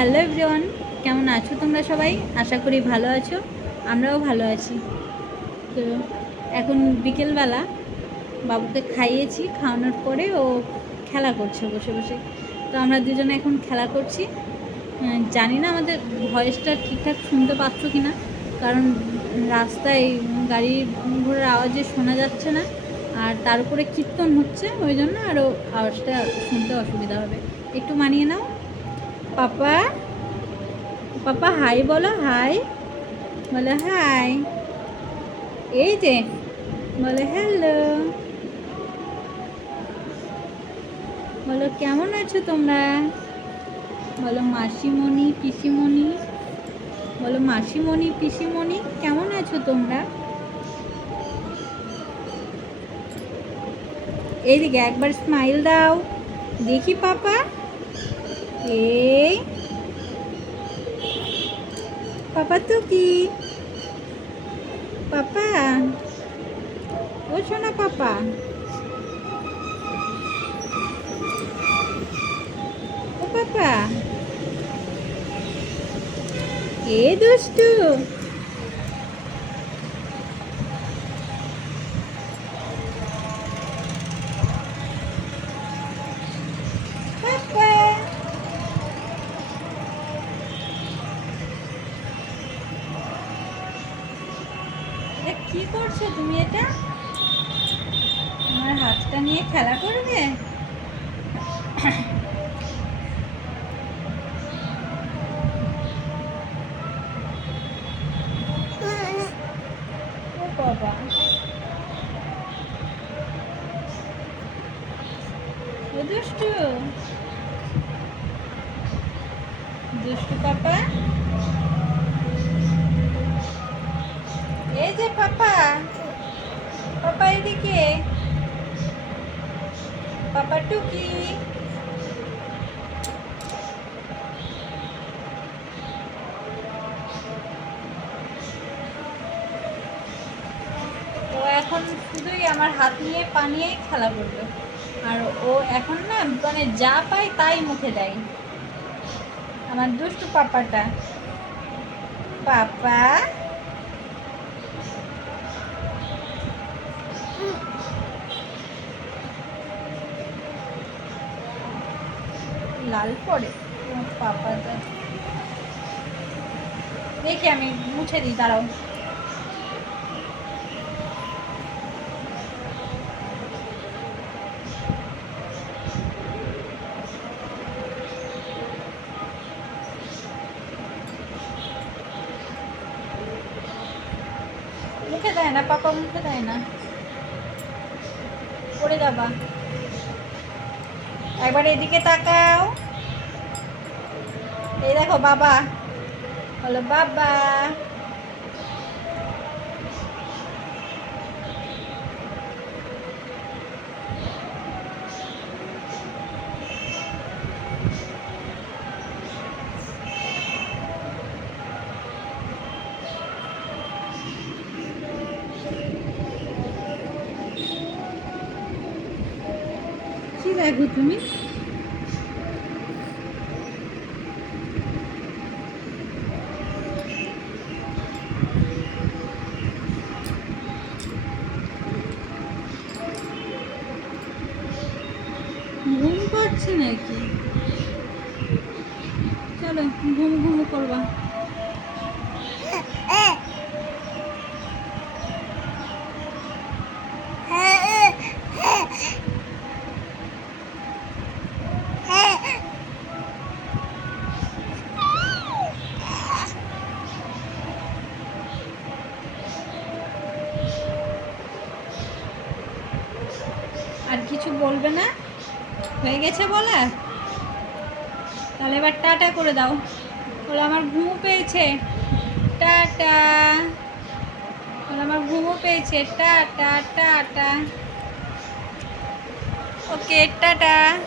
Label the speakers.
Speaker 1: Hello everyone, কেমন আছো তোমরা সবাই? আশা করি ভালো আছো, আমরাও ভালো আছি। তো এখন বিকেলবেলা বাবুকে খাইয়েছি, খাওয়ানোর পরে ও খেলা করছে বসে বসে। তো আমরা দুজনে এখন খেলা করছি। জানি না আমাদের ভয়েসটা ঠিকঠাক শুনতে পাচ্ছ কি না কারণ রাস্তায় গাড়ি ঘোড়ার আওয়াজে শোনা যাচ্ছে না, আর তার উপরে কীর্তন হচ্ছে, ওই জন্য আরও আওয়াজটা শুনতে অসুবিধা হবে। একটু মানিয়ে নাও। পাপা? পাপা হাই বলো হাই বলে হাই এই যে, বলে হ্যালো বলো, কেমন আছো তোমরা? বলো, মাসিমণি, পিসিমণি। বলো, মাসিমণি, পিসিমণি, কেমন আছো তোমরা? এইদিকে একবার স্মাইল দাও। দেখি, পাপা। এই পাপা তো কি? পাপা? ও শোনা পাপা। ও পাপা। এ দুষ্টু। কি করছ তুমি এটা? আমার হাতটা নিয়ে খেলা করবে? দুষ্টু। দুষ্টু পাপা? যে পাপা পাপা এদিকে। পাপা টুকি। ও এখন শুধুই আমার হাত নিয়ে পানিয়ে খেলা করবে আর ও এখন না মানে যা পায় তাই মুখে দেয়। আমার দুষ্টু পাপাটা। পাপা? লাল পড়ে দেখি আমি, মুছে দিই, দাঁড়াও। মুখে দেয় না, পাপা মুখে দেয় না। পড়ে যাবা একবার এদিকে তাকাও। এই দেখো বাবা। হলো বাবা। দেখো তুমি। ঘুম পাচ্ছে নাকি? চলো ঘুম ঘুম করবা আর কিছু বলবে না? হয়ে গেছে বলা? তাহলে এবার টাটা করে দাও। বলে, আমার ঘুমও পেয়েছে। টাটা। বলে, আমার ঘুমও পেয়েছে। Tata tata. Okay, tata.